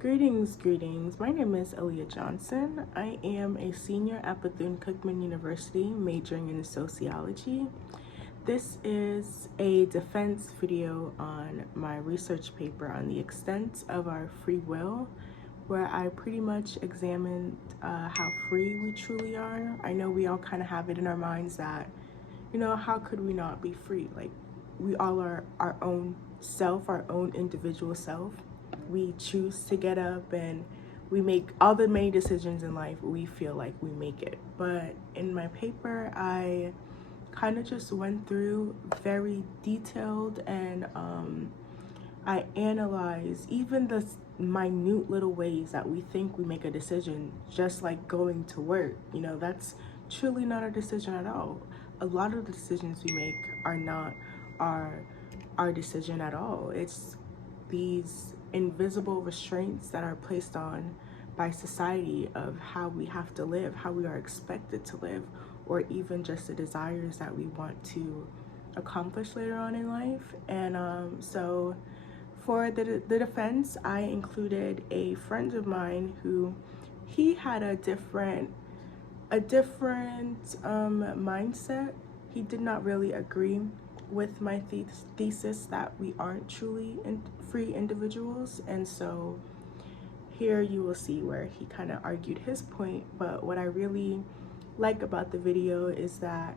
Greetings. My name is Aaliyah Johnson. I am a senior at Bethune-Cookman University, majoring in sociology. This is a defense video on my research paper on the extent of our free will, where I pretty much examined how free we truly are. I know we all kind of have it in our minds that, how could we not be free? Like, we all are our own self, our own individual self. We choose to get up and we make all the many decisions in life. We feel like we make it. But in my paper, I kind of just went through very detailed and I analyzed even the minute little ways that we think we make a decision, just like going to work. That's truly not a decision at all. A lot of the decisions we make are not our decision at all. It's these invisible restraints that are placed on by society of how we have to live, how we are expected to live, or even just the desires that we want to accomplish later on in life. And so for the defense, I included a friend of mine who he had a different mindset. He did not really agree with my thesis that we aren't truly free individuals. And so here you will see where he kind of argued his point. But what I really like about the video is that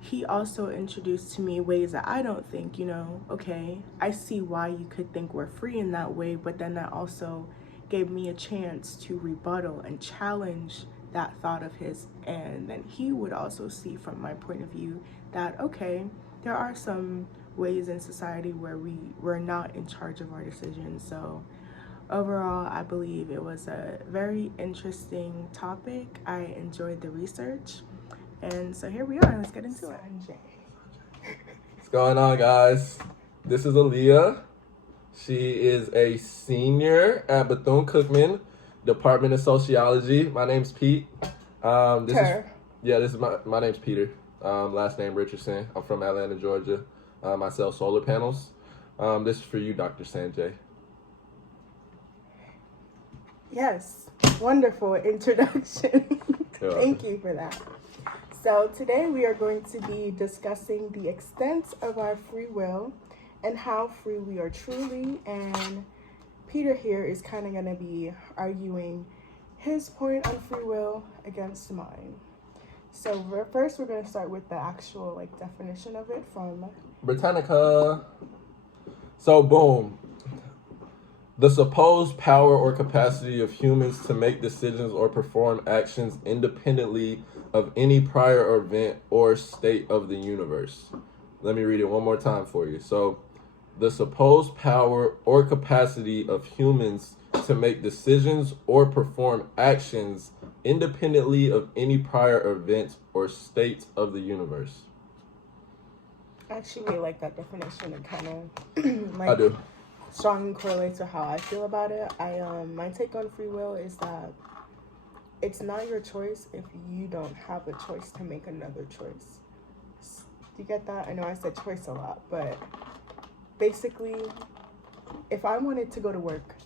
he also introduced to me ways that I don't think, okay, I see why you could think we're free in that way, but then that also gave me a chance to rebuttal and challenge that thought of his. And then he would also see from my point of view that, okay, there are some ways in society where we're not in charge of our decisions. So overall, I believe it was a very interesting topic. I enjoyed the research. And so here we are. Let's get into it. What's going on, guys? This is Aaliyah. She is a senior at Bethune-Cookman, Department of Sociology. My name's Pete. This is my name's Peter. Last name Richardson. I'm from Atlanta, Georgia. I sell solar panels. This is for you, Dr. Sanjay. Yes, wonderful introduction. Thank you for that. So today we are going to be discussing the extent of our free will and how free we are truly. And Peter here is kind of going to be arguing his point on free will against mine. So first we're going to start with the actual definition of it from Britannica. So boom. The supposed power or capacity of humans to make decisions or perform actions independently of any prior event or state of the universe. Let me read it one more time for you. So, the supposed power or capacity of humans to make decisions or perform actions independently of any prior event or state of the universe. I actually really like that definition. It kind of I do. Strongly correlates to how I feel about it. My take on free will is that it's not your choice if you don't have a choice to make another choice. Do you get that? I know I said choice a lot, but basically, if I wanted to go to work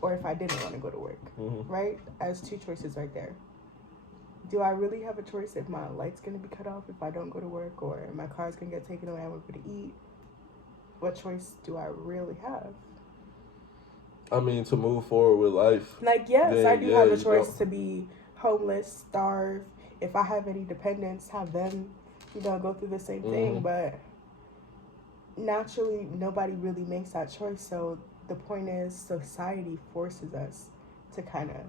or if I didn't want to go to work, right? As two choices right there. Do I really have a choice if my light's going to be cut off if I don't go to work, or my car's going to get taken away, I won't be able to eat? What choice do I really have? I mean, to move forward with life. Yes, I do have a choice to be homeless, starve. If I have any dependents, have them, go through the same thing. But naturally, nobody really makes that choice. So the point is, society forces us to kind of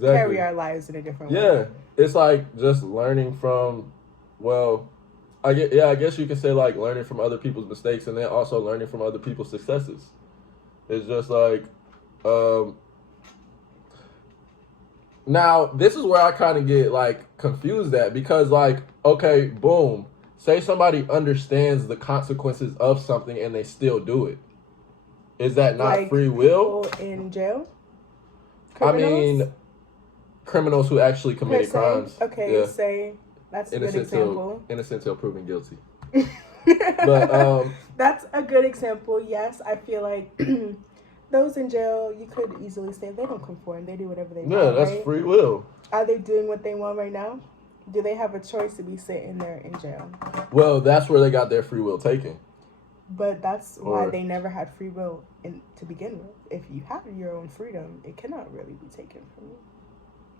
carry our lives in a different way. Yeah, it's like just learning from, I guess you can say learning from other people's mistakes and then also learning from other people's successes. It's just now this is where I kind of get confused at, because okay, boom, say somebody understands the consequences of something and they still do it. Is that not free will? People in jail? Criminals? I mean, criminals who actually committed crimes. Okay, say that's a good example. Innocent till proven guilty. But that's a good example. Yes, I feel like those in jail, you could easily say they don't conform. They do whatever they Yeah, want, that's right? free will. Are they doing what they want right now? Do they have a choice to be sitting there in jail? Well, that's where they got their free will taken. But that's why Or they never had free will to begin with. If you have your own freedom, it cannot really be taken from you.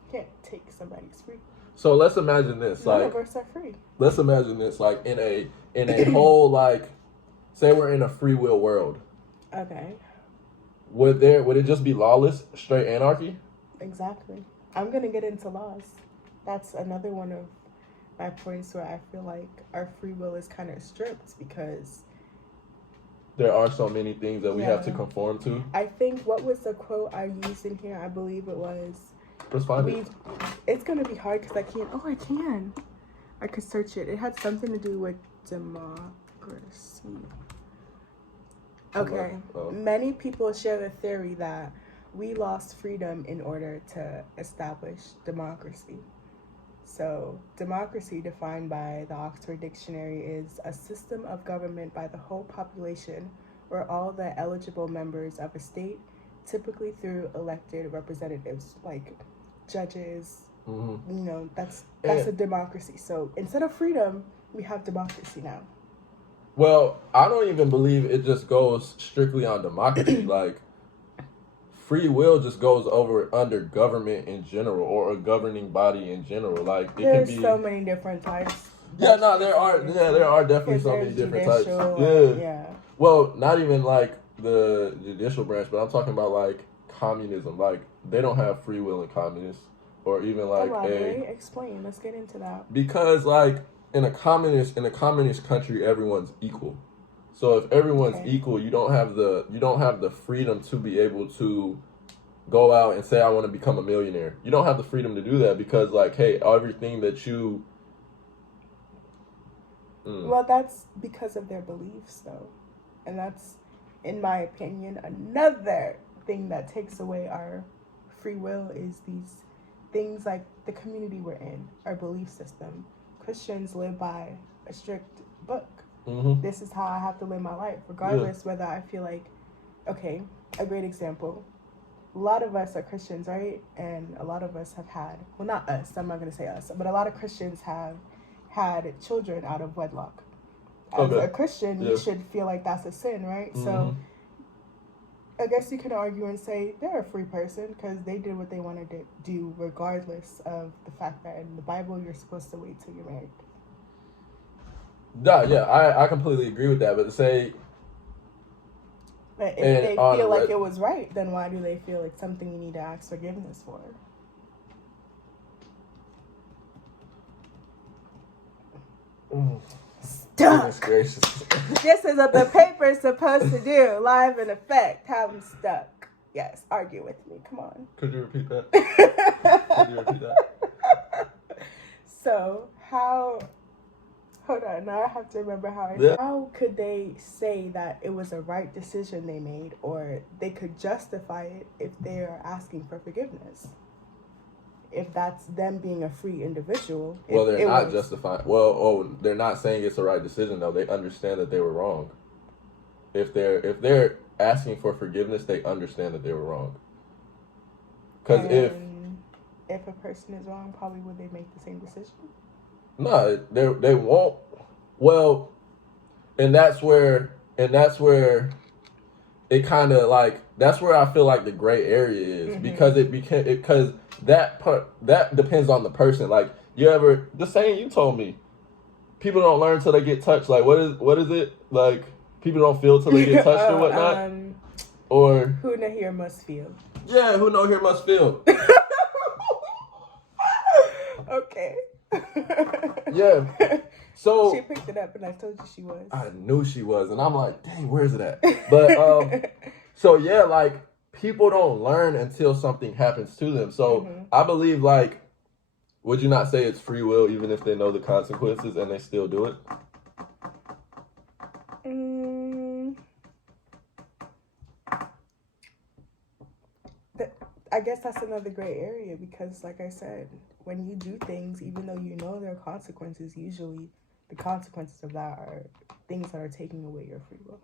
You can't take somebody's freedom. so let's imagine this, None like of us are free. let's imagine this, like in a whole, like, say we're in a free will world. Okay. Would it just be lawless, straight anarchy? Exactly. I'm gonna get into laws. That's another one of my points where I feel like our free will is kind of stripped because There are so many things that we have to Yeah. conform to. I think what was the quote I used in here? I believe it was Let's find it. It's gonna be hard because I can't. Oh, I can. I could search it. It had something to do with democracy. Okay. Oh. Many people share the theory that we lost freedom in order to establish democracy. So, democracy, defined by the Oxford Dictionary, is a system of government by the whole population or all the eligible members of a state, typically through elected representatives like judges. Mm-hmm. You know, that's a democracy. So, instead of freedom, we have democracy now. Well, I don't even believe it just goes strictly on democracy. Like, free will just goes over under government in general or a governing body in general. Like, it There's can be so many different types. Yeah, no, there are definitely so many different types. Yeah. Well, not even like the judicial branch, but I'm talking about like communism. Like, they don't have free will in communists, or even like Explain. Let's get into that. because like in a communist country, everyone's equal. So if everyone's equal, you don't have the freedom to be able to go out and say I want to become a millionaire. You don't have the freedom to do that because like, hey, everything that you Well, that's because of their beliefs, though. And that's, in my opinion, another thing that takes away our free will is these things like the community we're in, our belief system. Christians live by a strict book. Mm-hmm. This is how I have to live my life, regardless whether I feel like, okay, a great example. A lot of us are Christians, right? And a lot of us have had, well, not us, I'm not going to say us, but a lot of Christians have had children out of wedlock. As a Christian, you should feel like that's a sin, right? Mm-hmm. So I guess you can argue and say they're a free person because they did what they wanted to do regardless of the fact that in the Bible you're supposed to wait till you're married. I completely agree with that. But to say, but if they feel like it was right, then why do they feel it's something you need to ask forgiveness for? Stuck. Gracious. This is what the paper's supposed to do. Live in effect. Have them stuck. Yes, argue with me. Come on. Could you repeat that? So, hold on, now I have to remember how could they say that it was a right decision they made, or they could justify it if they are asking for forgiveness? If that's them being a free individual. Well, they're not justifying. Well, they're not saying it's the right decision though. They understand that they were wrong. If they're asking for forgiveness, they understand that they were wrong. Because if a person is wrong, probably would they make the same decision? No, they won't. Well, and that's where it kind of like that's where I feel like the gray area is because because that depends on the person. Like the saying you told me, people don't learn till they get touched. Like what is it like? People don't feel till they get touched or whatnot. Or who know here must feel. Yeah, who know here must feel. Okay. Yeah. So she picked it up, and I told you she was. I knew she was, and I'm like, dang, where's it at? But so yeah, like people don't learn until something happens to them. So I believe, like, would you not say it's free will even if they know the consequences and they still do it? I guess that's another gray area because, like I said, when you do things, even though you know there are consequences, usually the consequences of that are things that are taking away your free will.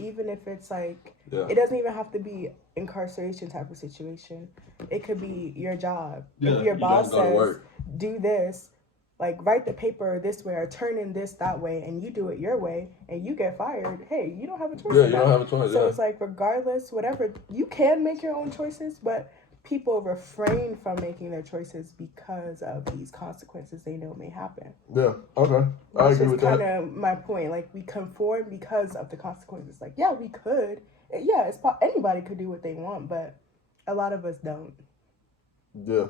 even if it's like, Yeah. it doesn't even have to be incarceration type of situation. It could be your job. Yeah, If your you boss don't go to says, work. do this, like write the paper this way or turn in this that way, and you do it your way and you get fired, hey, you don't have a choice. Yeah, you don't have a choice. So yeah. it's like, regardless, whatever, you can make your own choices, but people refrain from making their choices because of these consequences they know may happen. Yeah, okay. I agree with that. That's kind of my point. Like, we conform because of the consequences. Like, yeah, we could. Yeah, anybody could do what they want, but a lot of us don't. Yeah,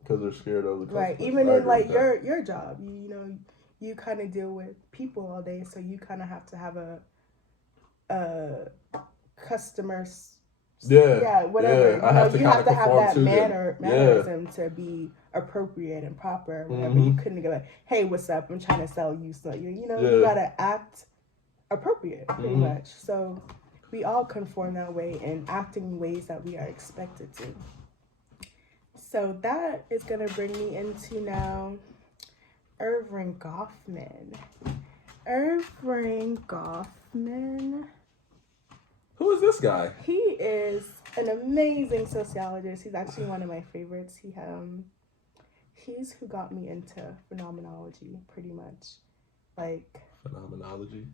because they're scared of the consequences. Right. Even in like your job, you know, you kind of deal with people all day, so you kind of have to have a customers. Yeah, whatever. Yeah. I have to have that to mannerism to be appropriate and proper. Whatever. You couldn't go like, hey, what's up? I'm trying to sell you. So you gotta act appropriate, pretty much. So we all conform that way and act in ways that we are expected to. So that is gonna bring me into now Irving Goffman. Irving Goffman. Who is this guy? He is an amazing sociologist. He's actually one of my favorites. He's who got me into phenomenology, pretty much. Like Phenomenology.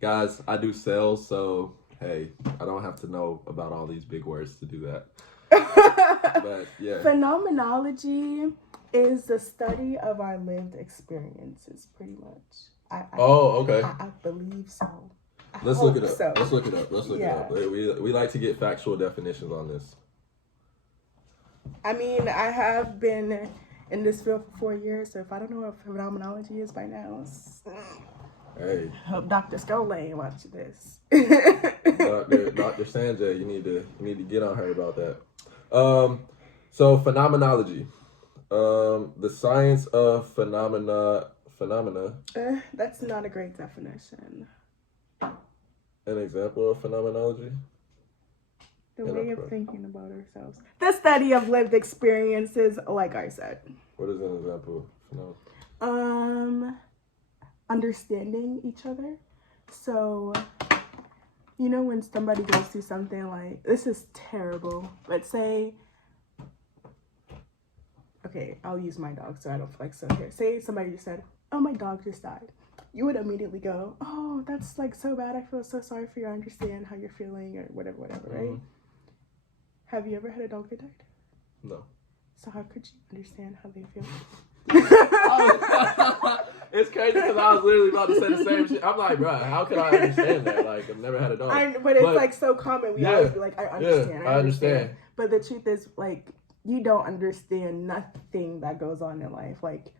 Guys, I do sales, so hey, I don't have to know about all these big words to do that. But yeah. Phenomenology is the study of our lived experiences, pretty much. Okay. I believe so. Let's look it up. So. Let's look it up. We like to get factual definitions on this. I mean, I have been in this field for 4 years, so if I don't know what phenomenology is by now, hey. Hope Dr. Scolay watch this. Dr. Sanjay, you need to get on her about that. So phenomenology, the science of phenomena. That's not a great definition. An example of phenomenology? The way of thinking about ourselves. The study of lived experiences, like I said. What is an example of phenomenology? Understanding each other. So, you know, when somebody goes through something like, this is terrible. Let's say, okay, I'll use my dog so I don't flex up here. Say somebody just said, oh, my dog just died. You would immediately go, oh, that's like so bad. I feel so sorry for you. I understand how you're feeling or whatever, right? Have you ever had a dog that died? No. So how could you understand how they feel? It's crazy because I was literally about to say the same shit. I'm like, bro, how could I understand that? Like, I've never had a dog. But it's like so common. We always be like, I understand. Yeah, I understand. But the truth is, like, you don't understand nothing that goes on in life. Like,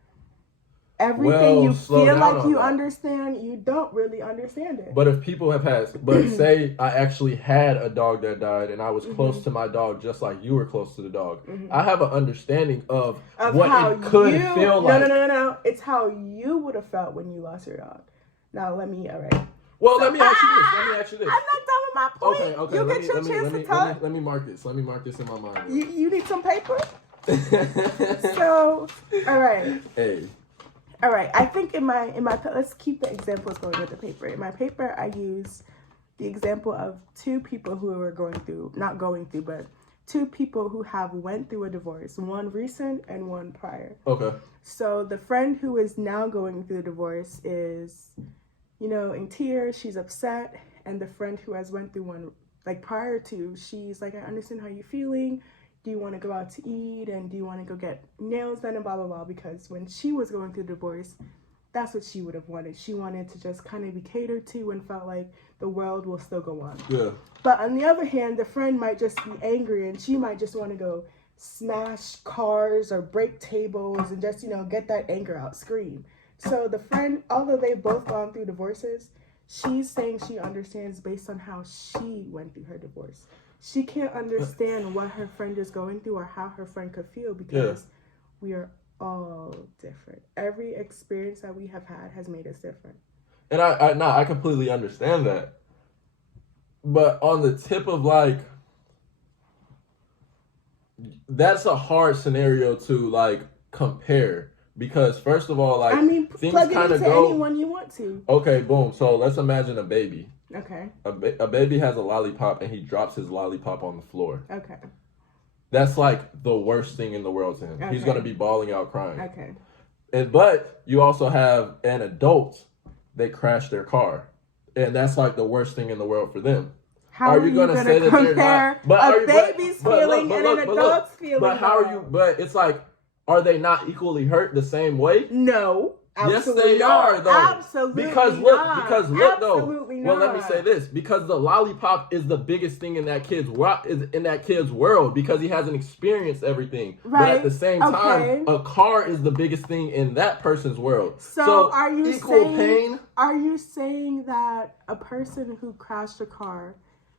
everything you feel like you understand, you don't really understand it. But if people have but say I actually had a dog that died and I was close to my dog just like you were close to the dog, I have an understanding of what it could feel like. No. It's how you would have felt when you lost your dog. Now, all right. Well, let me ask you this. I'm not done with my point. Okay. You get your chance to talk. Let me mark this. Let me mark this in my mind. You need some paper? So, all right. Hey. All right, I think in my let's keep the examples going with the paper. In my paper, I use the example of two people who are but two people who have went through a divorce, one recent and one prior. Okay. So the friend who is now going through the divorce is, in tears, she's upset, and the friend who has went through one like prior to, she's like, I understand how you're feeling. Do you want to go out to eat? And do you want to go get nails done and blah, blah, blah? Because when she was going through divorce, that's what she would have wanted. She wanted to just kind of be catered to and felt like the world will still go on. Yeah. But on the other hand, the friend might just be angry and she might just want to go smash cars or break tables and just, get that anger out, scream. So the friend, although they've both gone through divorces, she's saying she understands based on how she went through her divorce. She can't understand what her friend is going through or how her friend could feel because we are all different. Every experience that we have had has made us different. And I completely understand that. But on the tip of like, that's a hard scenario to compare because first of all, things plug it kind of into go. Anyone you want to. Okay, boom. So let's imagine a baby. Okay. A baby has a lollipop and he drops his lollipop on the floor. Okay. That's like the worst thing in the world to him. Okay. He's gonna be bawling out crying. Okay. But you also have an adult, they crash their car. And that's like the worst thing in the world for them. How are you gonna say that they're not? But a baby's feeling and an adult's feeling. But how are you? But it's like, are they not equally hurt the same way? No. Yes, they are though. Absolutely because look, not. Because look Absolutely though. Well, not. let me say this: because the lollipop is the biggest thing in that kid's world because he hasn't experienced everything. Right. But at the same time, a car is the biggest thing in that person's world. So are you equal saying? Pain? Are you saying that a person who crashed a car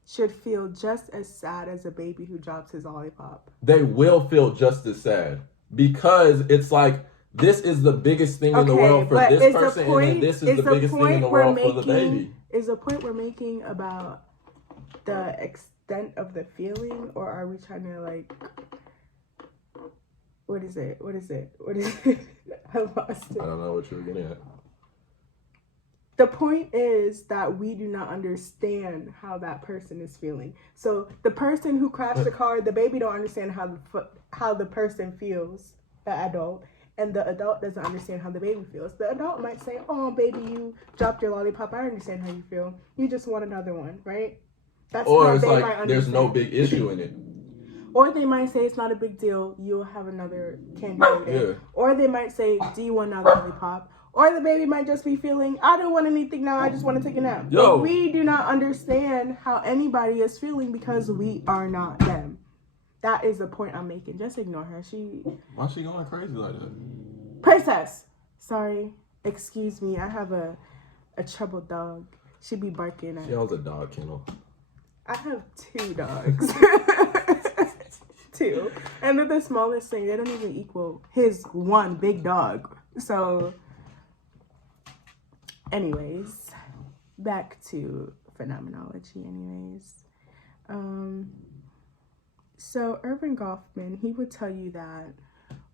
should feel just as sad as a baby who drops his lollipop? They will feel just as sad because it's like. This is the biggest thing in the world for this person, and then this is the biggest thing in the world for the baby. Is the point we're making about the extent of the feeling, or are we trying to like... What is it? I lost it. I don't know what you were getting at. The point is that we do not understand how that person is feeling. So the person who crashed the car, the baby don't understand how the person feels, the adult. And the adult doesn't understand how the baby feels. The adult might say, oh, baby, you dropped your lollipop. I understand how you feel. You just want another one, right? That's or how it's they like, might understand. there's no big issue in it. Or they might say, it's not a big deal. You'll have another candy later. Yeah. Or they might say, do you want another lollipop? Or the baby might just be feeling, I don't want anything now. I just want to take a nap. Yo. But we do not understand how anybody is feeling because we are not them. That is the point I'm making. Just ignore her. Why's she going crazy like that? Princess! Sorry. Excuse me. I have a troubled dog. She be barking at... She owns a dog kennel. I have 2 dogs. 2. And they're the smallest thing. They don't even equal his one big dog. So, anyways. Back to phenomenology anyways. So, Irving Goffman, he would tell you that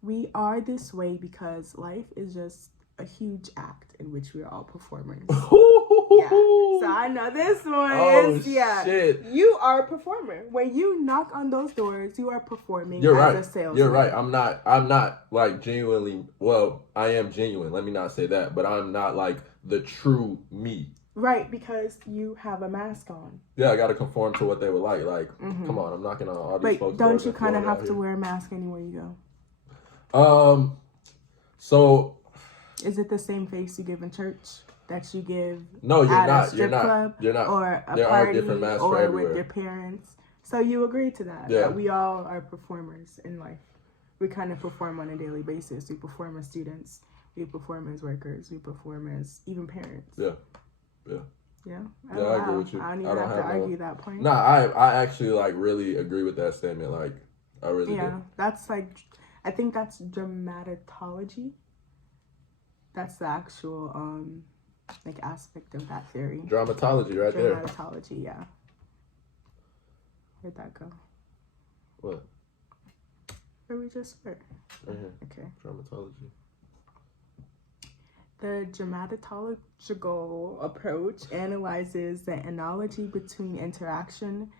we are this way because life is just a huge act in which we are all performers. Yeah. So I know this one is, shit. You are a performer. When you knock on those doors, you are performing as a salesman. You're right. I'm not like genuinely, well, I am genuine. Let me not say that, but I'm not like the true me. Right, because you have a mask on. Yeah, I got to conform to what they would like. Like, come on, I'm not going to all these folks. Don't you kind of have to wear a mask anywhere you go? So is it the same face you give in church that you give no, you're at not. a strip club you're not. Or a there party are different masks or for everywhere. with your parents? So you agree to that? Yeah. That we all are performers in life. We kind of perform on a daily basis. We perform as students. We perform as workers. We perform as even parents. Yeah. I agree with you. I don't even have to argue that point. Nah, I actually like really agree with that statement. Like, I really do. That's like, I think that's dramatology. That's the actual like aspect of that theory. Dramatology, right there. Dramatology, yeah. Where'd that go? What? Where we just were. Mm-hmm. Okay. Dramatology. The dramatological approach analyzes the analogy between interaction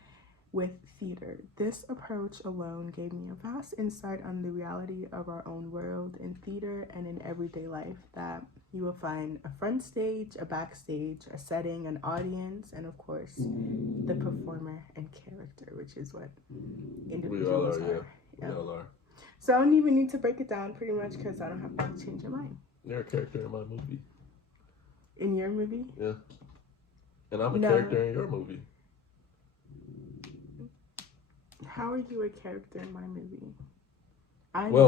with theater. This approach alone gave me a vast insight on the reality of our own world in theater and in everyday life, that you will find a front stage, a backstage, a setting, an audience, and of course, the performer and character, which is what individuals are. We all are. So I don't even need to break it down pretty much because I don't have to change your mind. You're a character in my movie. In your movie? Yeah. And I'm a character in your movie. How are you a character in my movie?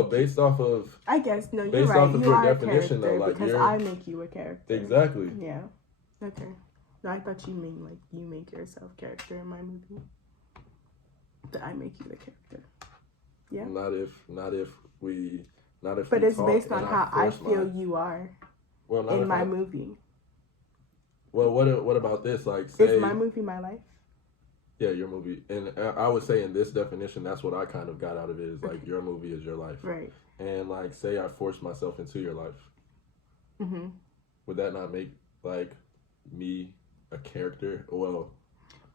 Based off of... I guess, no, you're based right. off of You your are definition, a character though, like because I make you a character. Exactly. Yeah. Okay. No, I thought you mean like you make yourself character in my movie. That I make you the character. Yeah. Not if we... But it's based on how I feel you are in my movie. Well, what about this? Like, say, is my movie my life? Yeah, your movie. And I would say in this definition, that's what I kind of got out of it, is like your movie is your life. Right. And like, say I forced myself into your life. Mm-hmm. Would that not make like me a character. Well,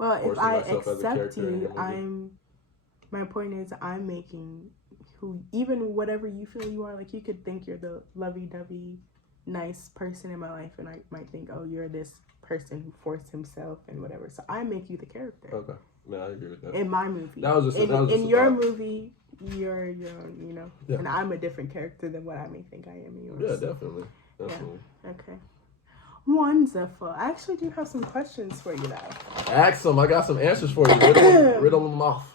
if portion I myself as a accept character in you, the movie. my point is I'm making who, even whatever you feel you are, like you could think you're the lovey-dovey, nice person in my life, and I might think, oh, you're this person who forced himself and whatever. So I make you the character. Okay. No, I agree with that. In my movie. That was just in your thought. movie, you're your own, you know. Yeah. And I'm a different character than what I may think I am in yours. Yeah, definitely. Definitely. Yeah. Okay. Wonderful. I actually do have some questions for you though. Ask them. I got some answers for you. Riddle them off.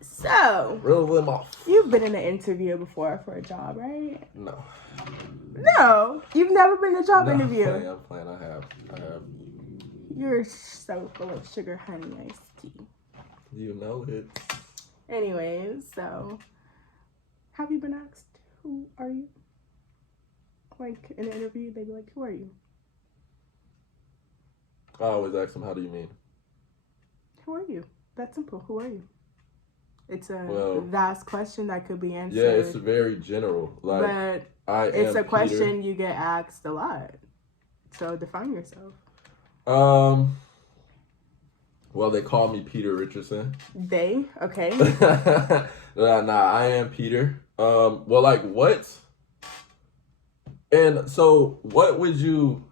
So, Riddle them off. You've been in an interview before for a job, right? No. No, you've never been in a job interview. I'm playing. I have. You're so full of sugar, honey, iced tea. You know it. Anyways, so have you been asked, who are you? Like in an interview, they'd be like, who are you? I always ask them, how do you mean? Who are you? That's simple. Who are you? It's a vast question that could be answered. Yeah, it's very general. Like, but it's a question you get asked a lot. So define yourself. Well, they call me Peter Richardson. They? Okay. Nah, I am Peter. Well, like, what? And so, what would you...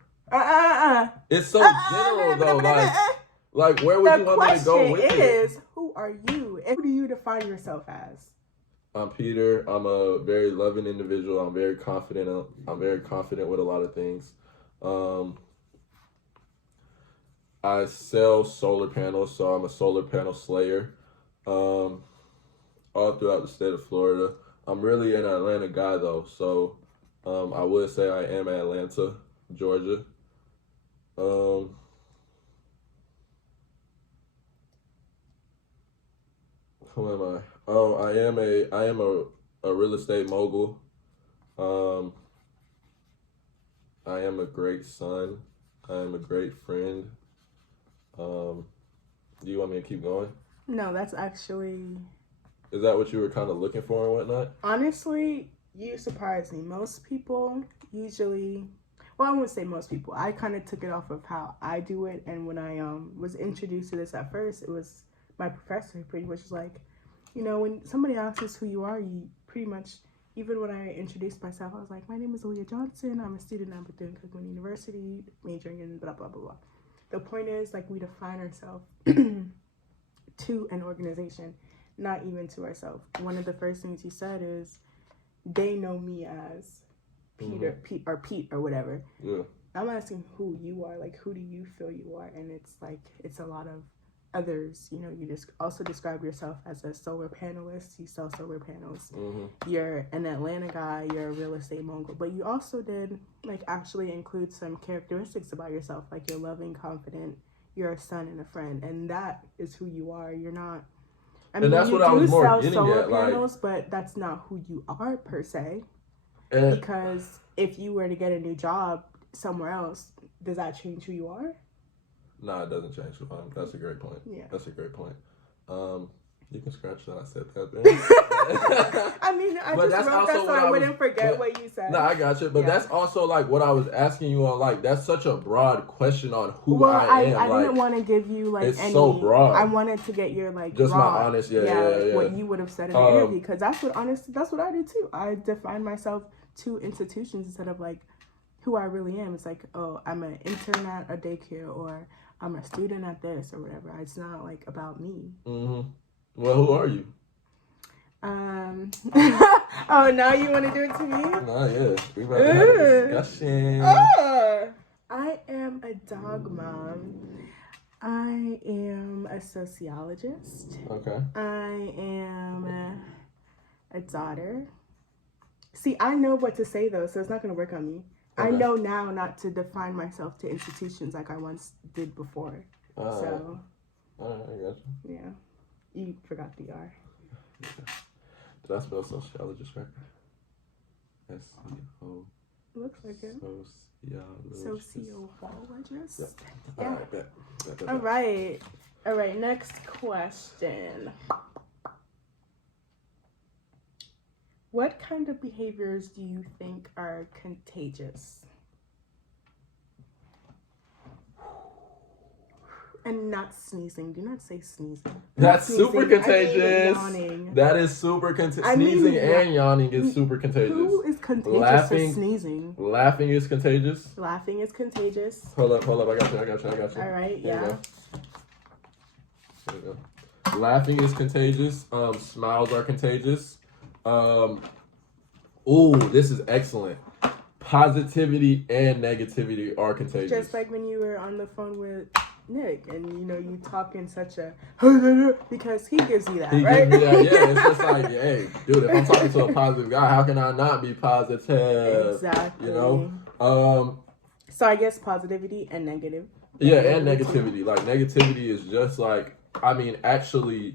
It's so general, though. Like, where would you want me to go with it? The question is, who are you? And who do you define yourself as? I'm Peter. I'm a very loving individual. I'm very confident. With a lot of things. I sell solar panels, so I'm a solar panel slayer. All throughout the state of Florida. I'm really an Atlanta guy, though, so I would say I am Atlanta, Georgia. Who am I? Oh, I am a real estate mogul. I am a great son. I am a great friend. Do you want me to keep going? No, that's actually... Is that what you were kind of looking for and whatnot? Honestly, you surprised me. Most people usually... Well, I wouldn't say most people. I kind of took it off of how I do it. And when I was introduced to this at first, it was my professor who pretty much was like, you know, when somebody asks us who you are, you pretty much... Even when I introduced myself, I was like, my name is Aaliyah Johnson. I'm a student at Bethune-Cookman University, majoring in blah, blah, blah, blah. The point is, like, we define ourselves to an organization, not even to ourselves. One of the first things you said is, they know me as Peter, Pete or whatever. Yeah. I'm asking who you are. Like, who do you feel you are? And it's like, it's a lot of others. You know, you just also describe yourself as a solar panelist. You sell solar panels. You're an Atlanta guy. You're a real estate mogul. But you also did, like, actually include some characteristics about yourself. Like, you're loving, confident. You're a son and a friend. And that is who you are. You're not... I mean, that's you what I was do more sell getting solar at, like... panels, but that's not who you are, per se. Because if you were to get a new job somewhere else, does that change who you are? No, it doesn't change who I am. That's a great point. Yeah. That's a great point. You can scratch that. I said that then. I mean, I just wrote that so I wouldn't forget what you said. No, I got you. But that's also, like, what I was asking you on, like, that's such a broad question on who I am. I didn't want to give you, like, it's so broad. I wanted to get your, like, just raw, my honest, what you would have said in the interview. Because that's what I do, too. I define myself to institutions instead of, like, who I really am. It's like, oh, I'm an intern at a daycare, or I'm a student at this, or whatever. It's not, like, about me. Well, who are you? Oh, now you want to do it to me? Nah, yeah. We about to have a discussion. I am a dog mom. I am a sociologist. Okay. I am a daughter. See, I know what to say, though, so it's not going to work on me. Okay. I know now not to define myself to institutions like I once did before. So. All right, I got you. Yeah. You forgot the R. Yeah. Did I spell sociologist right? S-C-O. Looks like it. Sociologist. Yeah. Yeah. All right, All right, next question. What kind of behaviors do you think are contagious? And not sneezing. Do not say sneezing. That's Sneezing. super contagious. I mean yawning. That is super contagious. Sneezing and yawning is super contagious. Who is contagious Laughing, for sneezing? Laughing is contagious. Laughing is contagious. Hold up. I got you. All right, There you go. Laughing is contagious. Smiles are contagious. This is excellent. Positivity and negativity are contagious. Just like when you were on the phone with Nick, and you talk in such a because he gives you that, right? Gives me that, yeah. It's just like, hey, dude, if I'm talking to a positive guy, how can I not be positive? Exactly. So I guess positivity and negative. Yeah, and negativity. Like negativity is just like, actually,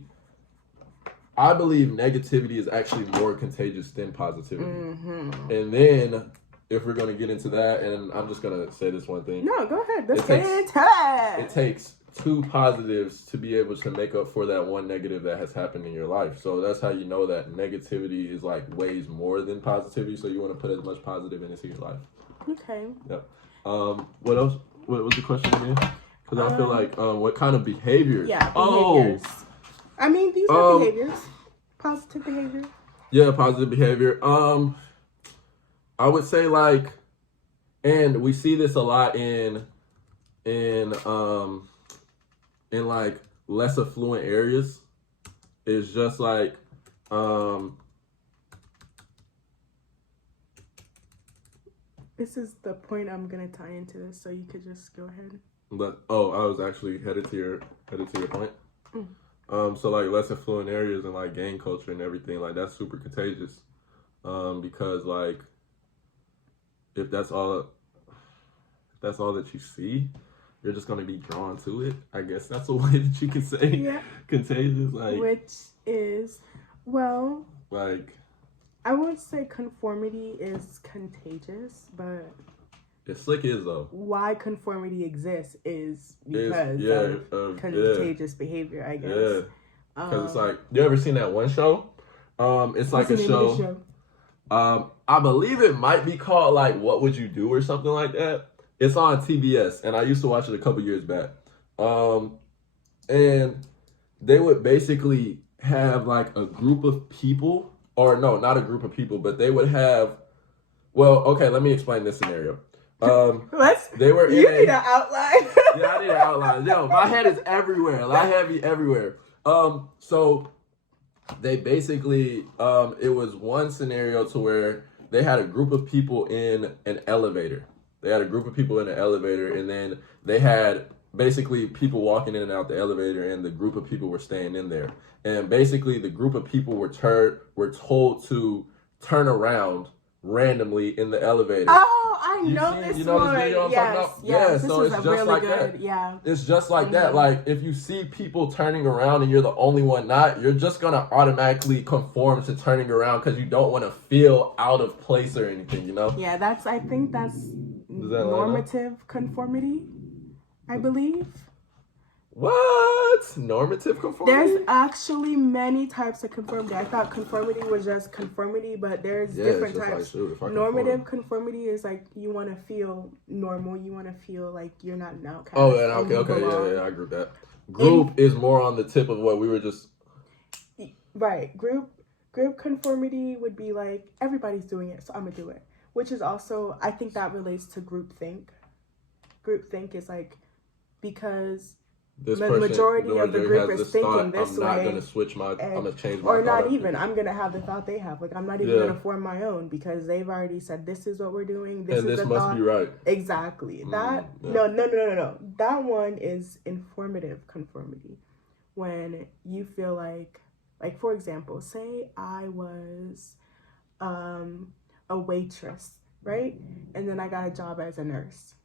I believe negativity is actually more contagious than positivity. Mm-hmm. And then, if we're going to get into that, and I'm just going to say this one thing. No, go ahead. Let's get into it. It takes two positives to be able to make up for that one negative that has happened in your life. So that's how you know that negativity is like weighs more than positivity. So you want to put as much positive into your life. Okay. Yep. What else? What was the question again? Because I feel like, what kind of behaviors? Yeah, behaviors. These are behaviors. Positive behavior. Yeah, positive behavior. I would say like, and we see this a lot in like less affluent areas. It's just like, this is the point I'm gonna tie into this, so you could just go ahead. But I was actually headed to your point. So like less affluent areas and like gang culture and everything, like that's super contagious. Because like if that's all that you see, you're just gonna be drawn to it. I guess that's a way that you can say contagious. Like, which is, well, like, I won't say conformity is contagious, but it slick is though. Why conformity exists is because of contagious behavior, I guess. Yeah, because it's like, you ever seen that one show? It's like a show. I believe it might be called like What Would You Do or something like that. It's on TBS, and I used to watch it a couple years back. And they would basically have like a group of people, or no, not a group of people, but they would have. Well, okay, let me explain this scenario. They were. You need an outline. Yeah, I need an outline. Yo, my head is everywhere. I have me everywhere. So they basically, it was one scenario to where they had a group of people in an elevator. And then they had basically people walking in and out the elevator, and the group of people were staying in there. And basically, the group of people were told to turn around randomly in the elevator. Oh, I know this one. This video I'm talking about? Yes, so it's just really like good, that. Yeah. It's just like that. Like, if you see people turning around and you're the only one not, you're just going to automatically conform to turning around because you don't want to feel out of place or anything, Yeah, I think that's normative conformity, I believe. What? Normative conformity? There's actually many types of conformity. I thought conformity was just conformity, but there's different types. Like, normative conformity is like you want to feel normal. You want to feel like you're not an outcast. Oh, yeah, okay. Yeah, I agree with that. Group is more on the tip of what we were just... Right. Group conformity would be like, everybody's doing it, so I'm going to do it. Which is also, I think that relates to groupthink. Groupthink is like, because... the majority of the group is thinking this way. I'm not going to switch I'm going to change my Or not even. I'm going to have the thought they have. Like, I'm not even going to form my own because they've already said, this is what we're doing. This must be right. Exactly. No. That one is informative conformity. When you feel like, for example, say I was a waitress, right? And then I got a job as a nurse.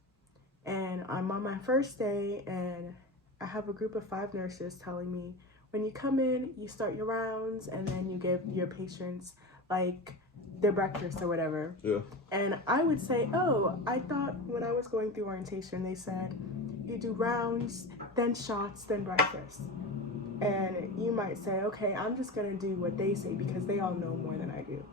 And I'm on my first day, and I have a group of 5 nurses telling me, when you come in, you start your rounds, and then you give your patients, like, their breakfast or whatever. Yeah. And I would say, oh, I thought when I was going through orientation, they said, you do rounds, then shots, then breakfast. And you might say, okay, I'm just going to do what they say because they all know more than I do.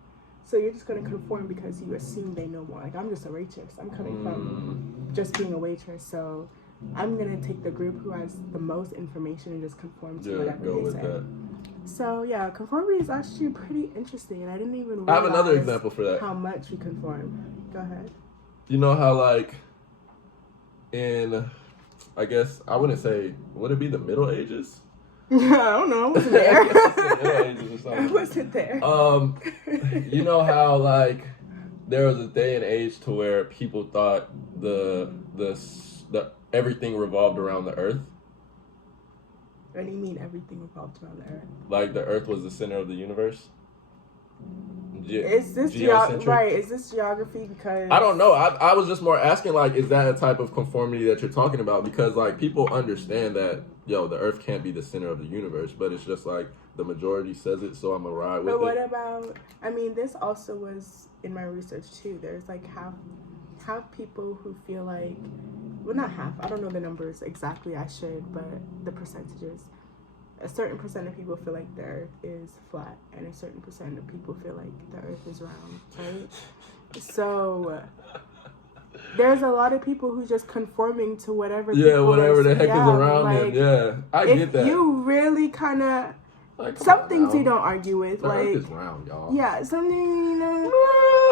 So you're just going to conform because you assume they know more. Like, I'm just a waitress. I'm coming from just being a waitress, so... I'm gonna take the group who has the most information and just conform to whatever go they with say. that. So yeah, conformity is actually pretty interesting, and I didn't even realize I have another example for that. how much we conform. Go ahead. You know how like in, I guess I wouldn't say, would it be the Middle Ages? I don't know. I wasn't there. I guess it's the Middle Ages or something. I wasn't there. You know how like there was a day and age to where people thought the everything revolved around the Earth. What do you mean everything revolved around the Earth? Like the Earth was the center of the universe. Is this right? Is this geography? Because I don't know. I was just more asking, like, is that a type of conformity that you're talking about? Because like people understand that the Earth can't be the center of the universe, but it's just like the majority says it, so I'm gonna ride with it. But what about? I mean, this also was in my research too. There's like half people who feel like, well, not half. I don't know the numbers exactly. I should, but the percentages. A certain percent of people feel like the Earth is flat, and a certain percent of people feel like the Earth is round, right? So there's a lot of people who just conforming to whatever. Whatever the heck is around like, them. Yeah, I get that. If you really kind of like, some things you don't argue with, the like Earth is round, y'all. Yeah, something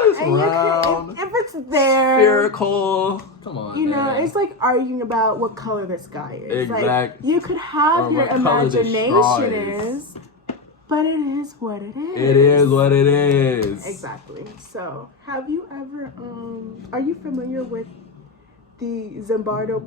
it's round. If it's there, spherical. Come on, man. It's like arguing about what color the sky is. Exactly. Like, you could have your imagination is, but it is what it is. It is what it is. Exactly. So, have you ever are you familiar with the Zimbardo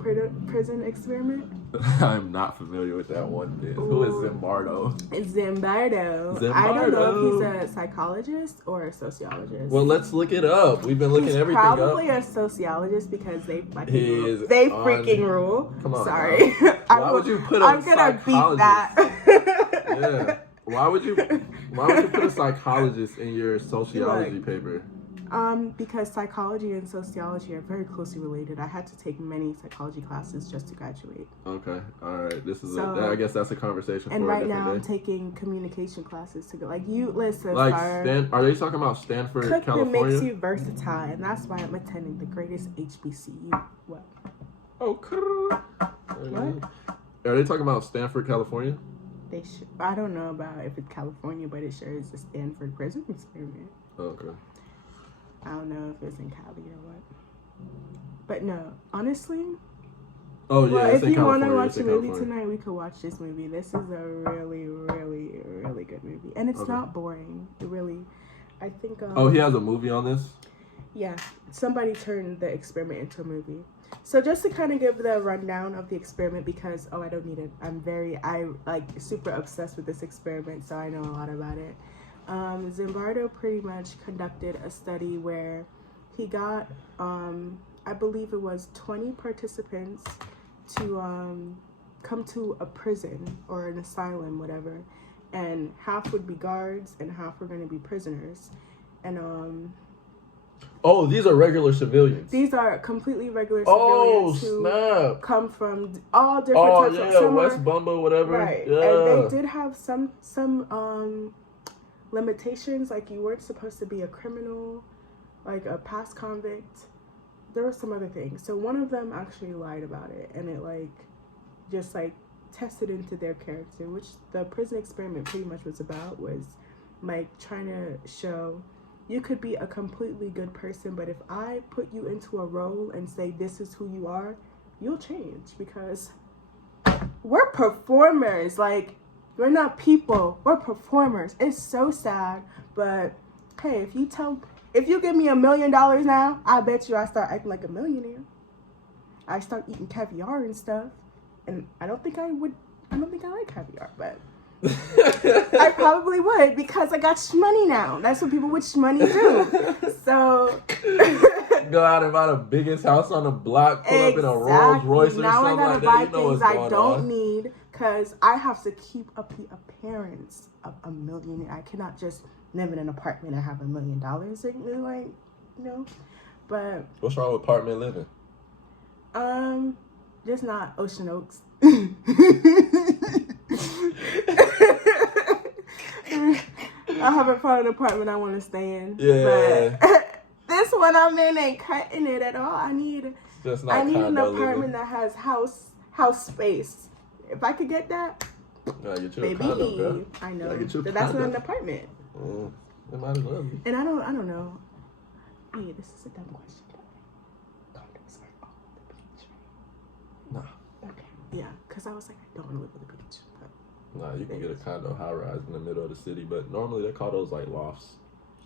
prison experiment? I'm not familiar with that one bit. Who is Zimbardo? Zimbardo. I don't know if he's a psychologist or a sociologist. Well, let's look it up. We've been looking everything up. He's probably a sociologist because they freaking rule. Come on. Sorry. Why would you put a I'm gonna beat that. Yeah. Why would you put a psychologist in your sociology paper? Because psychology and sociology are very closely related. I had to take many psychology classes just to graduate. Okay, all right. I guess that's a conversation for a different day. And right now I'm taking communication classes to go. Like, you listen. Like, are they talking about Stanford, California? Cookman makes you versatile, and that's why I'm attending the greatest HBCU. What? Okay. What? Are they talking about Stanford, California? I don't know about if it's California, but it sure is the Stanford prison experiment. Okay. I don't know if it's in Cali or what. But no, honestly. Oh, yeah, well, if you want to watch a movie tonight, we could watch this movie. This is a really, really, really good movie. And it's not boring. It really, I think... he has a movie on this? Yeah. Somebody turned the experiment into a movie. So just to kind of give the rundown of the experiment, because, I don't need it. I'm super obsessed with this experiment, so I know a lot about it. Zimbardo pretty much conducted a study where he got, I believe it was 20 participants to come to a prison or an asylum, whatever, and half would be guards and half were going to be prisoners. And these are regular civilians. These are completely regular civilians who come from all different types of West Bumba, whatever. Right. Yeah. And they did have some limitations, like you weren't supposed to be a criminal, like a past convict. There were some other things. So one of them actually lied about it, and it just tested into their character, which the prison experiment pretty much was about, was trying to show you could be a completely good person, but if I put you into a role and say this is who you are, you'll change, because we're performers. We're not people. We're performers. It's so sad. But hey, if you give me $1 million now, I bet you I start acting like a millionaire. I start eating caviar and stuff. And I don't think I like caviar, but I probably would, because I got shmoney now. That's what people with shmoney do. So go out and buy the biggest house on the block, pull up in a Rolls Royce or something like that. Now I gotta buy things I don't need, because I have to keep up the appearance of a millionaire. I cannot just live in an apartment and have $1 million. But what's wrong with apartment living? Just not Ocean Oaks. I haven't found an apartment I want to stay in. Yeah. But this one I'm in ain't cutting it at all. I need just not I need an condo apartment living. that has house space. If I could get that, Nah, get you a baby, condo, girl. I know. Gotta get you a But that's not condo. an apartment. It might as well be. And I don't know. Wait, this is a dumb question. Condos are on the beach, right? Nah. Okay. Yeah, because I was like, I don't want to live on the beach. But Nah, you can get a condo high rise in the middle of the city, but normally they call those like lofts.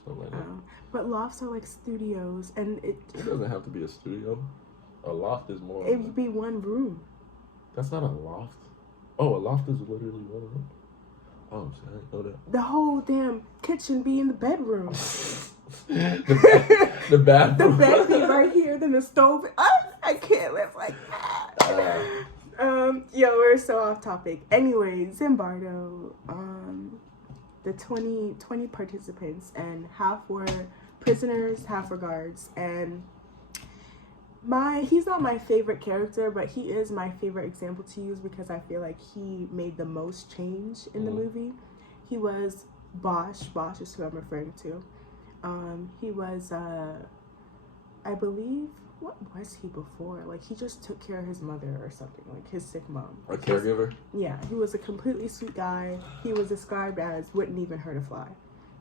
Something like that. But lofts are like studios, and It doesn't have to be a studio. A loft is more. it would be one room. That's not a loft. Oh, a loft is literally one room. Oh, shit, I didn't know that. The whole damn kitchen be in the bedroom. the bathroom. The bed be right here, then the stove. I can't live like that. Yo, we're so off topic. Anyway, Zimbardo, the 20 participants, and half were prisoners, half were guards, and he's not my favorite character, but he is my favorite example to use because I feel like he made the most change in the movie. He was Bosch is who I'm referring to. He was, I believe, what was he before? Like, he just took care of his mother or something, like his sick mom. A caregiver? Yeah, he was a completely sweet guy. He was described as wouldn't even hurt a fly.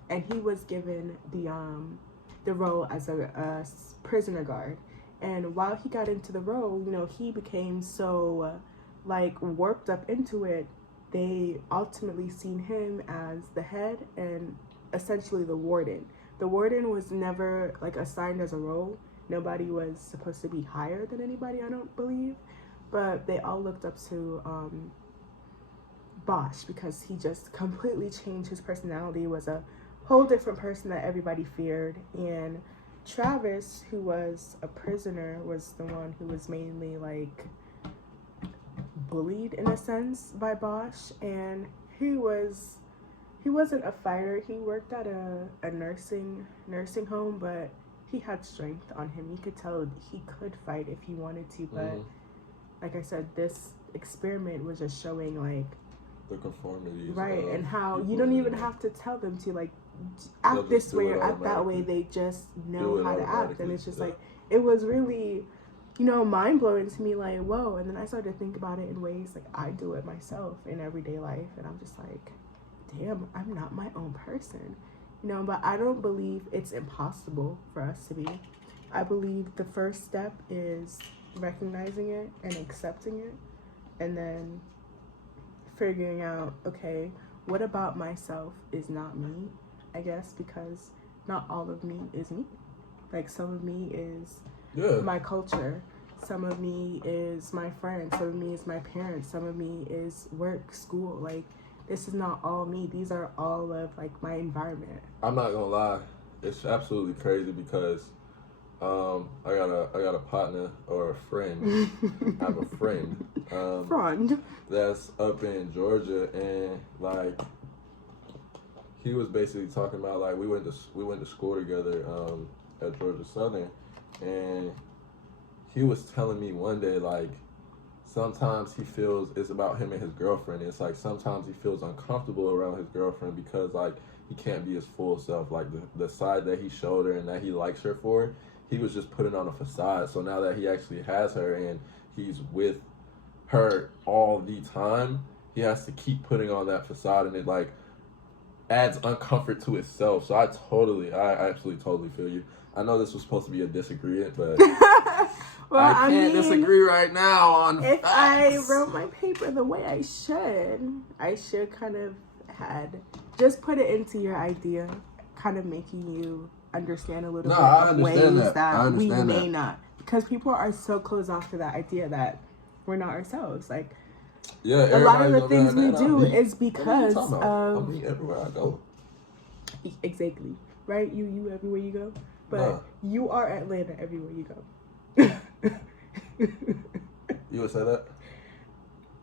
And he was given the role as a prisoner guard. And while he got into the role, you know, he became so, warped up into it. They ultimately seen him as the head and essentially the warden. The warden was never, assigned as a role. Nobody was supposed to be higher than anybody, I don't believe. But they all looked up to Bosch because he just completely changed his personality, was a whole different person that everybody feared. And Travis, who was a prisoner, was the one who was mainly, bullied in a sense by Bosch. And he wasn't a fighter. He worked at a nursing home, but he had strength on him. You could tell he could fight if he wanted to, but like I said, this experiment was just showing the conformities, right, and how you don't even have to tell them to act this way or act that way. They just know how to act, and it's just it was really, mind blowing to me. Whoa! And then I started to think about it in ways I do it myself in everyday life, and I'm just like, damn, I'm not my own person. But I don't believe it's impossible for us to be. I believe the first step is recognizing it and accepting it, and then figuring out, okay, what about myself is not me, I guess, because not all of me is me. Some of me is my culture. Some of me is my friends. Some of me is my parents. Some of me is work, school. This is not all me. These are all of my environment. I'm not gonna lie, it's absolutely crazy because I got a partner or a friend. I have a friend that's up in Georgia, and he was basically talking about we went to school together at Georgia Southern, and he was telling me one day sometimes he feels it's about him and his girlfriend. It's sometimes he feels uncomfortable around his girlfriend because he can't be his full self. The side that he showed her and that he likes her for, he was just putting on a facade. So now that he actually has her and he's with her all the time, he has to keep putting on that facade, and it adds uncomfort to itself. So I absolutely totally feel you. I know this was supposed to be a disagreement, but well, I can't disagree right now on if facts. I wrote my paper the way I should kind of had just put it into your idea, kind of making you understand a little bit of ways that we may not, because people are so closed off to that idea that we're not ourselves. A lot of the things we do is because of. I mean, everywhere I go. Exactly. Right? You everywhere you go, but you are Atlanta everywhere you go. You would say that?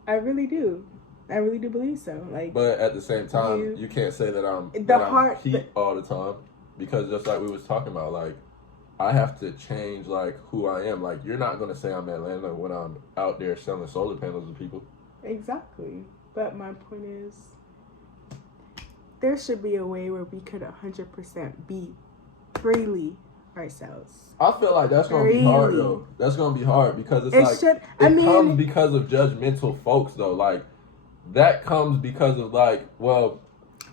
I really do. I really do believe so. But at the same time, you can't say that I'm heat all the time, because just like we was talking about, I have to change who I am. You're not gonna say I'm Atlanta when I'm out there selling solar panels to people. Exactly. But my point is, there should be a way where we could 100% be freely ourselves. I feel like that's gonna be hard though. That's gonna be hard because it comes because of judgmental folks though. Like that comes because of like, well,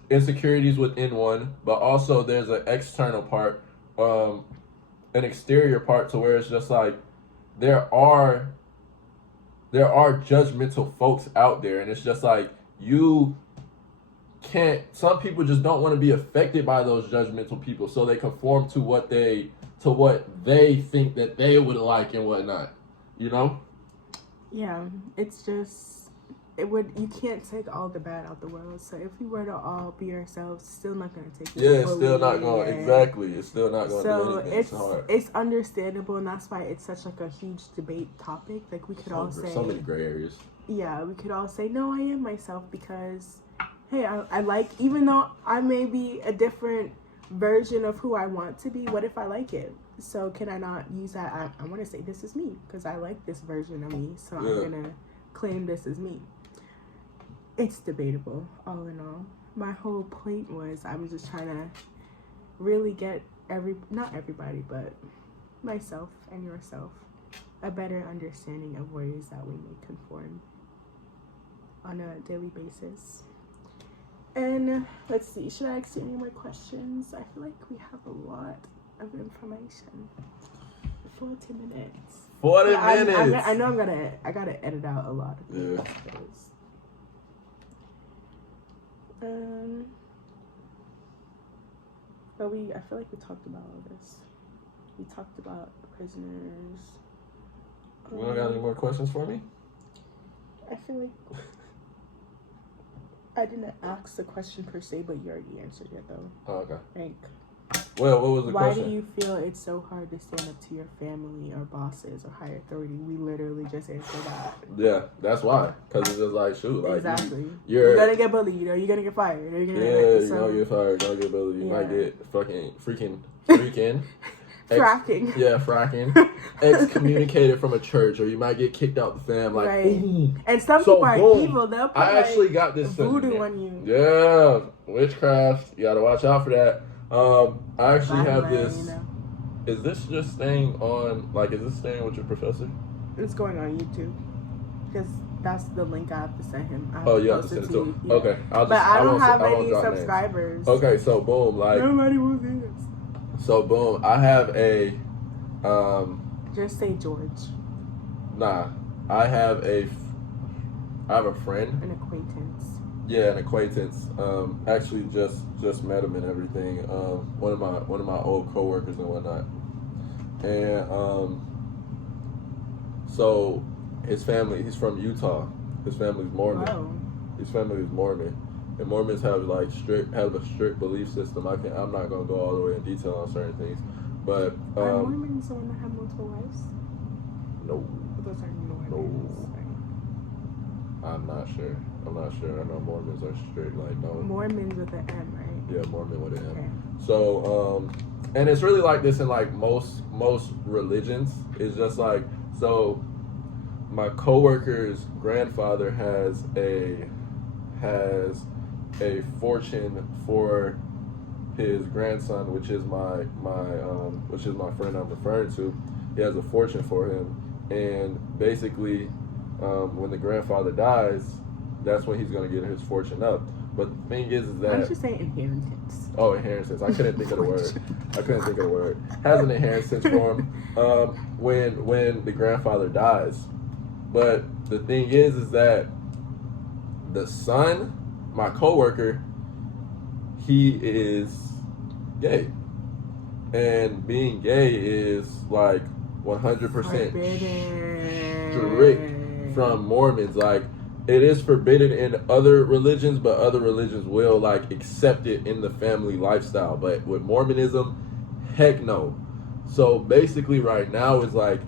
insecurities within one, but also there's an external part, an exterior part to where it's just like there are judgmental folks out there, and it's just like you can't. Some people just don't want to be affected by those judgmental people, so they conform to what they think that they would like and whatnot. You know? Yeah, it's just you can't take all the bad out the world. So if we were to all be ourselves, still not gonna take it. Yeah, it's still not going exactly. It's still not going to do anything. It's hard. It's understandable, and that's why it's such like a huge debate topic. Like we could all say so many gray areas. Yeah, we could all say no, I am myself because, hey, I like, even though I may be a different version of who I want to be. What if I like it? So can I not use that? I want to say this is me because I like this version of me. So I'm gonna claim this as me. It's debatable, all in all. My whole point was I was just trying to really get not everybody, but myself and yourself a better understanding of ways that we may conform on a daily basis. And let's see, should I ask you any more questions? I feel like we have a lot of information. 40 minutes. 40 minutes. I know I gotta edit out a lot of things. Yeah. But I feel like we talked about all this. We talked about prisoners. You don't got any more questions for me? I feel like I didn't ask the question per se, but you already answered it though. Oh, okay. Like, well, what was the question? Why do you feel it's so hard to stand up to your family or bosses or higher authority? We literally just answered that. Yeah, that's why. Because it's just like, shoot, like exactly. You're gonna get bullied, or you're gonna get fired, or you're gonna you're gonna get fired, you're gonna get bullied. You might get freaking fracking. Yeah, fracking. Excommunicated from a church, or you might get kicked out the fam. Like, right. And some people are evil. They'll put I actually got this voodoo on you. Yeah, witchcraft. You gotta watch out for that. I actually have this. You know. Is this just staying on? Like, is this staying with your professor? It's going on YouTube because that's the link I have to send him. You have to send it to him. Yeah. Okay, but I don't have any subscribers. Names. Okay, so boom, like nobody will see this. So boom, I have a. Just say George. Nah, I have a friend. An acquaintance. Yeah, an acquaintance. Actually, just met him and everything. One of my old coworkers and whatnot. And so his family. He's from Utah. His family's Mormon. Wow. His family is Mormon, and Mormons have a strict belief system. I'm not gonna go all the way in detail on certain things, but are Mormons the one that have multiple wives? No. Those are Mormons. No. I'm not sure. I know Mormons are strict. Like, no. Mormons with an M, right? Yeah, Mormon with an M. Okay. So, and it's really like this in like most religions. It's just like, so my coworker's grandfather has a fortune for his grandson, which is my friend I'm referring to. He has a fortune for him, and basically, when the grandfather dies, that's when he's gonna get his fortune up. But the thing is that. Why don't you say inheritance? Oh, inheritance. I couldn't think of the word. Has an inheritance for him when the grandfather dies. But the thing is that the son, my coworker, he is gay, and being gay is like 100% strict from Mormons. Like, it is forbidden in other religions, but other religions will like accept it in the family lifestyle. But with Mormonism, heck no. So basically right now is like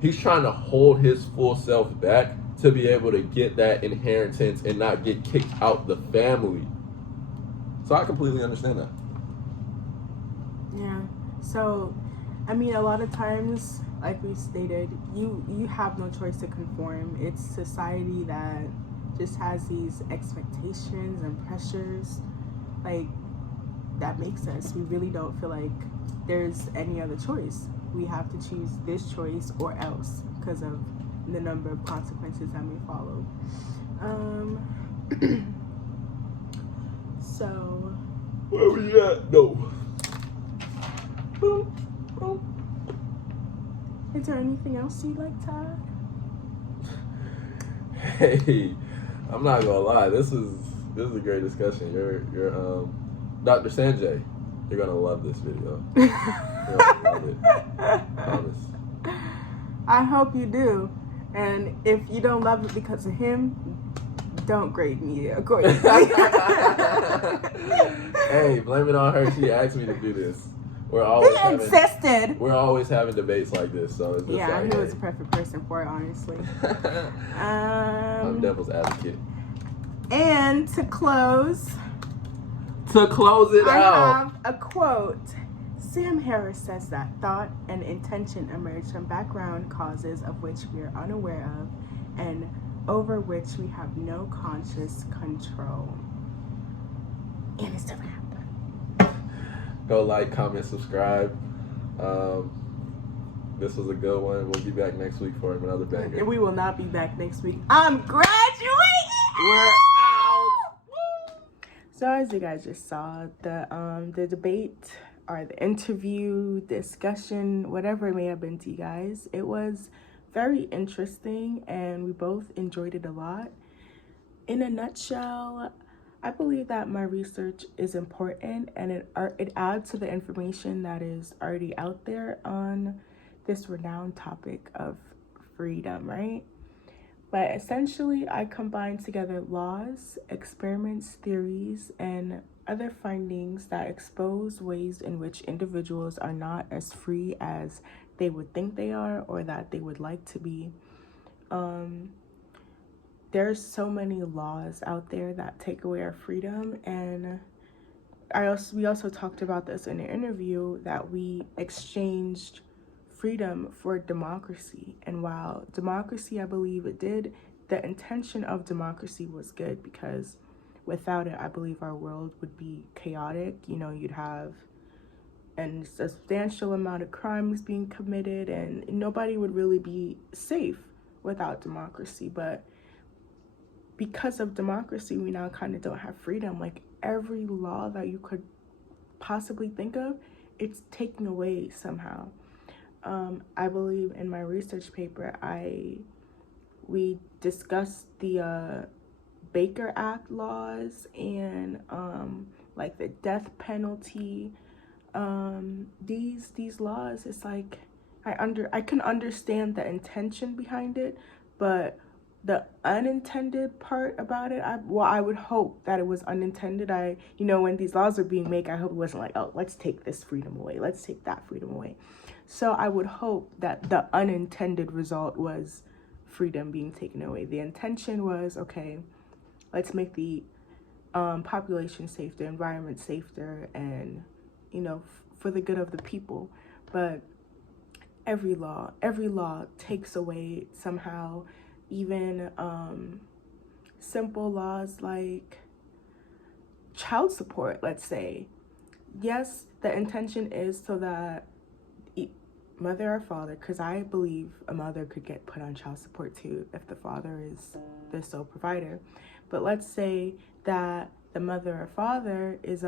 he's trying to hold his full self back to be able to get that inheritance and not get kicked out the family. So I completely understand that. Yeah. So, I mean, a lot of times, like we stated, you have no choice to conform. It's society that just has these expectations and pressures, like, that makes us. We really don't feel like there's any other choice. We have to choose this choice or else because of the number of consequences that may follow. So, where we at? No. Boom, boom. Is there anything else you'd like to add? Hey, I'm not gonna lie. This is a great discussion. You're Dr. Sanjay. You're gonna love this video. You're gonna love it. I promise. I hope you do. And if you don't love it because of him, don't grade me accordingly. Hey, blame it on her. She asked me to do this. He insisted. We're always having debates like this, so it's just yeah, like, he was a perfect person for it, honestly. I'm devil's advocate. And to close it I out, have a quote. Sam Harris says that thought and intention emerge from background causes of which we are unaware of and over which we have no conscious control. And it's a wrap. Go like, comment, subscribe. This was a good one. We'll be back next week for another banger. And we will not be back next week. I'm graduating. We're out. So as you guys just saw, the debate or the interview, discussion, whatever it may have been to you guys, it was very interesting and we both enjoyed it a lot. In a nutshell, I believe that my research is important and it adds to the information that is already out there on this renowned topic of freedom, right? But essentially, I combine together laws, experiments, theories, and other findings that expose ways in which individuals are not as free as they would think they are or that they would like to be. There's so many laws out there that take away our freedom, and we also talked about this in an interview that we exchanged freedom for democracy. And while democracy, I believe it did, the intention of democracy was good because without it, I believe our world would be chaotic. You know, you'd have a substantial amount of crimes being committed and nobody would really be safe without democracy. But because of democracy, we now kind of don't have freedom. Like every law that you could possibly think of, it's taken away somehow. I believe in my research paper, we discussed the Baker Act laws and like the death penalty. These laws, it's like I can understand the intention behind it, but the unintended part about it, I would hope that it was unintended. When these laws are being made, I hope it wasn't like, oh, let's take this freedom away, let's take that freedom away. So I would hope that the unintended result was freedom being taken away. The intention was, okay, let's make the population safer, the environment safer, and for the good of the people. But every law takes away somehow. Even simple laws like child support, let's say. Yes, the intention is so that mother or father, because I believe a mother could get put on child support too if the father is the sole provider. But let's say that the mother or father is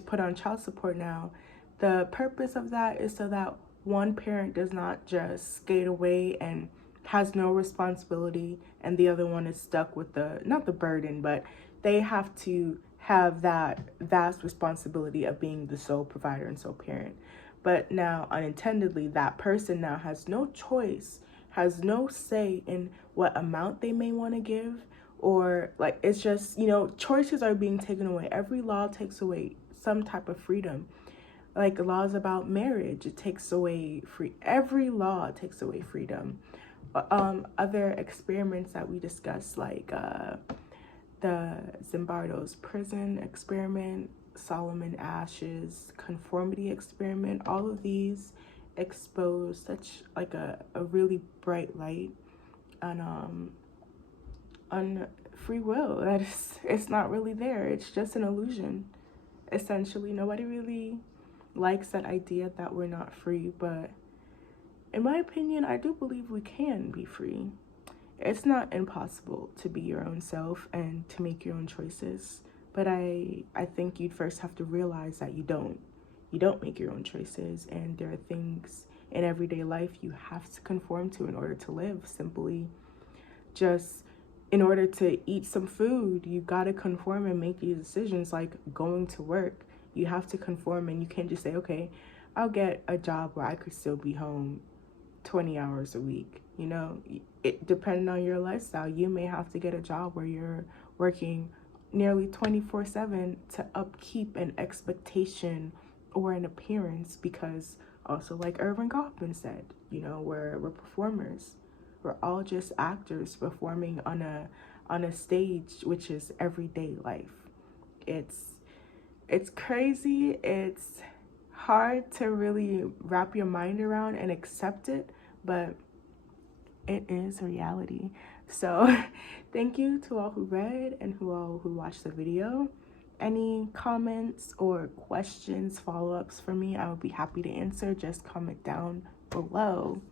put on child support now. The purpose of that is so that one parent does not just skate away and has no responsibility and the other one is stuck with not the burden, but they have to have that vast responsibility of being the sole provider and sole parent. But now unintendedly, that person now has no choice, has no say in what amount they may want to give, or like it's just, choices are being taken away. Every law takes away some type of freedom. Like laws about marriage, it takes away every law takes away freedom. Other experiments that we discussed, like the Zimbardo's prison experiment, Solomon Ash's conformity experiment, all of these expose such like a really bright light on free will. It's not really there. It's just an illusion. Essentially, nobody really likes that idea that we're not free, but in my opinion, I do believe we can be free. It's not impossible to be your own self and to make your own choices, but I think you'd first have to realize that you don't make your own choices, and there are things in everyday life you have to conform to in order to live. Simply, just in order to eat some food, you got to conform and make these decisions. Like going to work, you have to conform, and you can't just say, okay, I'll get a job where I could still be home 20 hours a week. You know, it depending on your lifestyle, you may have to get a job where you're working nearly 24/7 to upkeep an expectation or an appearance, because also, like Irvin Goffman said, you know, we're performers. We're all just actors performing on a stage, which is everyday life. It's crazy. It's hard to really wrap your mind around and accept it, but it is reality. So thank you to all who read and who watched the video. Any comments or questions, follow-ups for me, I would be happy to answer. Just comment down below.